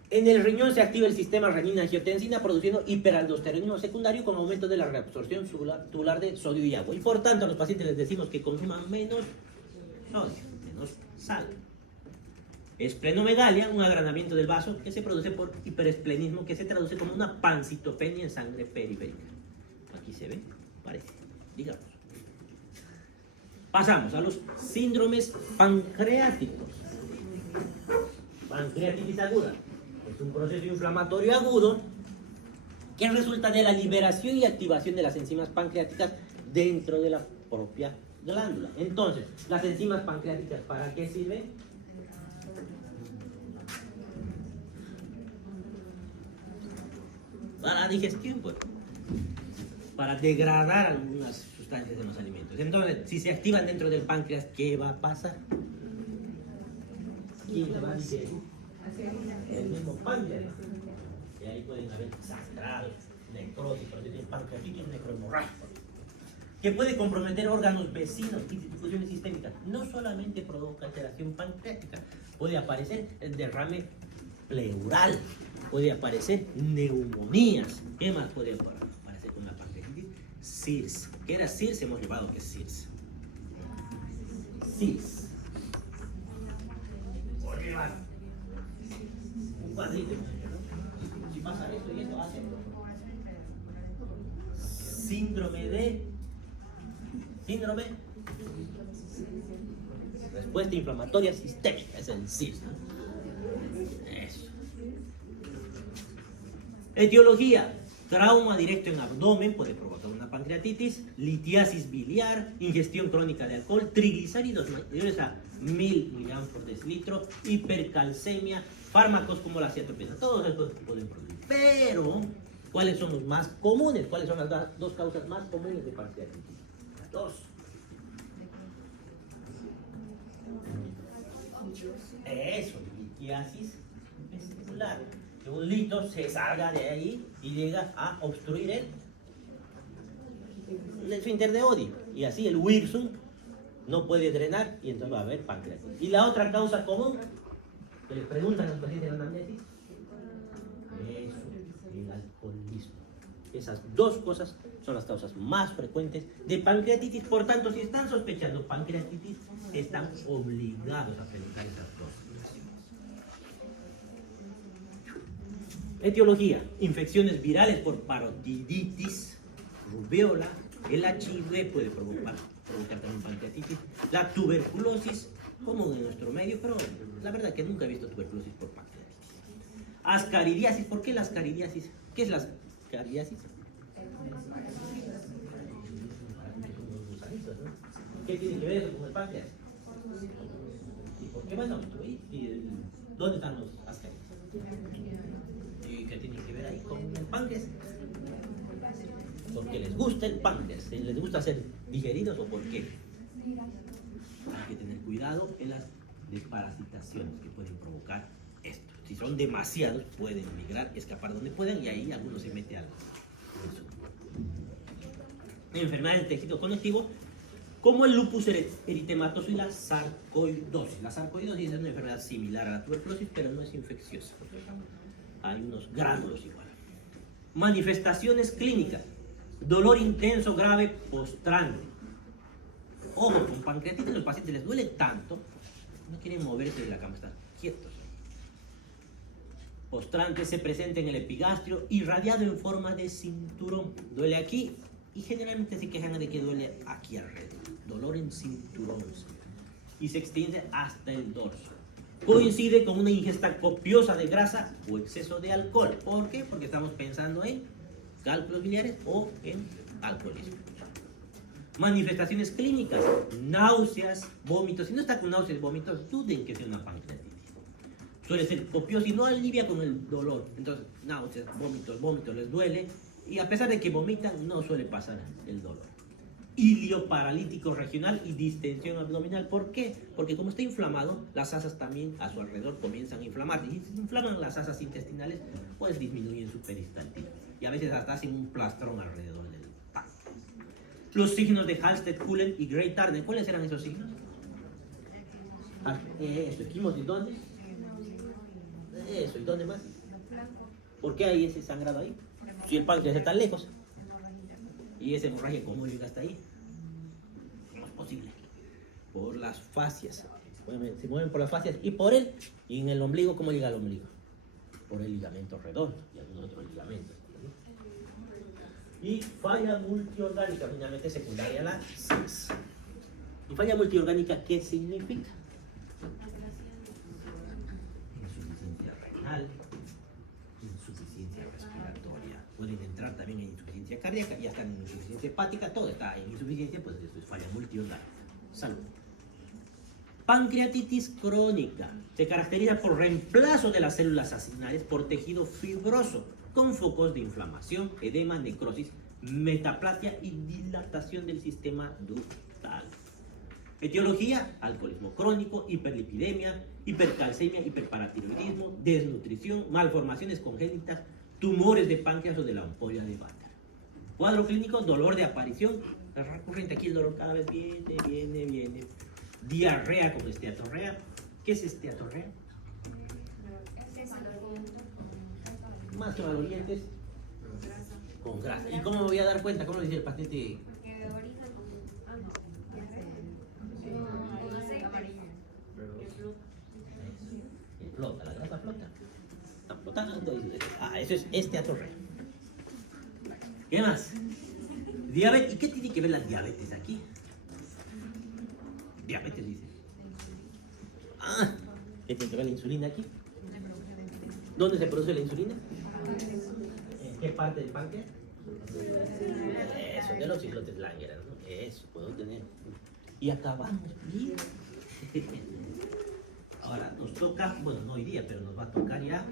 En el riñón se activa el sistema renina-angiotensina produciendo hiperaldosteronismo secundario con aumento de la reabsorción tubular de sodio y agua. Y por tanto a los pacientes les decimos que consuman menos sodio, menos sal. Esplenomegalia, un agrandamiento del vaso que se produce por hiperesplenismo, que se traduce como una pancitopenia en sangre periférica. Aquí se ve, parece, digamos. Pasamos a los síndromes pancreáticos. Pancreatitis aguda es un proceso inflamatorio agudo que resulta de la liberación y activación de las enzimas pancreáticas dentro de la propia glándula. Entonces, las enzimas pancreáticas, ¿para qué sirven? Para la digestión, pues, para degradar algunas sustancias en los alimentos. Entonces, si se activan dentro del páncreas, ¿qué va a pasar? ¿Quién se va a digerir? El mismo páncreas. Y ahí pueden haber sangrado, necrosis, pancreatitis necrohemorrágica, que puede comprometer órganos vecinos y difusiones sistémicas. No solamente provoca alteración pancreática, puede aparecer el derrame pleural, puede aparecer neumonías. ¿Qué más puede aparecer con la pancreatitis? SIRS. ¿Qué era SIRS? Hemos llevado que es SIRS. SIRS. Por llevar un cuadrito, ¿no? Si pasa esto y esto, hace esto. Síndrome respuesta inflamatoria sistémica, es el SIRS, ¿no? Eso. Etiología: trauma directo en abdomen puede provocar una pancreatitis, litiasis biliar, ingestión crónica de alcohol, triglicéridos mayores a 1000 miligramos por decilitro, hipercalcemia, fármacos como la cetopenia. Todos estos pueden producir. Pero, ¿cuáles son los más comunes? ¿Cuáles son las dos causas más comunes de pancreatitis? Las dos. Eso, litiasis vesicular. Que un lito se salga de ahí y llega a obstruir el esfínter de Oddi. Y así el Wirsung no puede drenar y entonces va a haber pancreatitis. Y la otra causa común, que les preguntan a los pacientes de anamnesis, eso, el alcoholismo. Esas dos cosas son las causas más frecuentes de pancreatitis. Por tanto, si están sospechando pancreatitis, están obligados a preguntar esas dos. Etiología: infecciones virales por parotiditis, rubéola, el HIV puede provocar también pancreatitis, la tuberculosis, común en nuestro medio, pero la verdad que nunca he visto tuberculosis por pancreatitis. Ascaridiasis. ¿Por qué la ascaridiasis? ¿Qué es la ascaridiasis? ¿Qué tiene que ver eso con el páncreas? ¿Y por qué van a obstruir? ¿Dónde están los ascaridiasis? ¿Y qué tiene que ver ahí con el páncreas? ¿Porque les gusta el páncreas? ¿Les gusta ser digeridos o por qué? Hay que tener cuidado en las desparasitaciones que pueden provocar esto. Si son demasiados, pueden migrar, escapar donde puedan y ahí alguno se mete algo. Enfermedades del tejido conectivo, como el lupus eritematoso y la sarcoidosis. La sarcoidosis es una enfermedad similar a la tuberculosis, pero no es infecciosa. Hay unos gránulos igual. Manifestaciones clínicas: dolor intenso, grave, postrante. Ojo, con pancreatitis a los pacientes les duele tanto, no quieren moverse de la cama, están quietos. Postrante: se presenta en el epigastrio, irradiado en forma de cinturón. Duele aquí y generalmente se quejan de que duele aquí alrededor. Dolor en cinturón. Y se extiende hasta el dorso. Coincide con una ingesta copiosa de grasa o exceso de alcohol. ¿Por qué? Porque estamos pensando en cálculos biliares o en alcoholismo. Manifestaciones clínicas, náuseas, vómitos. Si no está con náuseas y vómitos, duden que sea una pancreatitis. Suele ser copioso y no alivia con el dolor. Entonces, náuseas, vómitos, les duele. Y a pesar de que vomitan, no suele pasar el dolor. Ilio paralítico regional y distensión abdominal. ¿Por qué? Porque como está inflamado, las asas también a su alrededor comienzan a inflamar. Y si se inflaman las asas intestinales, pues disminuyen su peristaltismo. Y a veces hasta hacen un plastrón alrededor del páncreas. Los signos de Halsted-Cullen y Gray-Turner. ¿Cuáles eran esos signos? Eso, ¿equimos de dónde? Eso, ¿y dónde más? ¿Por qué hay ese sangrado ahí? Si el páncreas está lejos. Y esa hemorragia, ¿cómo llega hasta ahí? No es posible. Por las fascias. Se mueven por las fascias y por él. Y en el ombligo, ¿cómo llega al ombligo? Por el ligamento redondo y algunos otros ligamentos. Y falla multiorgánica, finalmente secundaria a la 6. ¿Y falla multiorgánica qué significa? Insuficiencia renal, insuficiencia respiratoria. Pueden entrar también en insuficiencia cardíaca, ya están en insuficiencia hepática, todo está en insuficiencia, pues eso es falla multiorgánica. Salud. Pancreatitis crónica. Se caracteriza por reemplazo de las células acinales por tejido fibroso, con focos de inflamación, edema, necrosis, metaplasia y dilatación del sistema ductal. Etiología: alcoholismo crónico, hiperlipidemia, hipercalcemia, hiperparatiroidismo, desnutrición, malformaciones congénitas, tumores de páncreas o de la ampolla de Vater. Cuadro clínico: dolor de aparición, es recurrente aquí el dolor cada vez viene. Diarrea con esteatorrea. ¿Qué es esteatorrea? Más que malolientes con grasa. ¿Y cómo me voy a dar cuenta? ¿Cómo dice el paciente? Flota, la grasa flota. Está flotando. Eso es esteatorrea. ¿Qué más? Diabetes. ¿Y qué tiene que ver la diabetes aquí? Diabetes, dice. ¿Qué tiene que ver la insulina aquí? ¿Dónde se produce la insulina? ¿En qué parte del páncreas? Eso, de los islotes Langerhans, ¿no? Eso, puedo tener. Y acabamos bien. Ahora, nos toca, bueno, no hoy día, pero nos va a tocar ya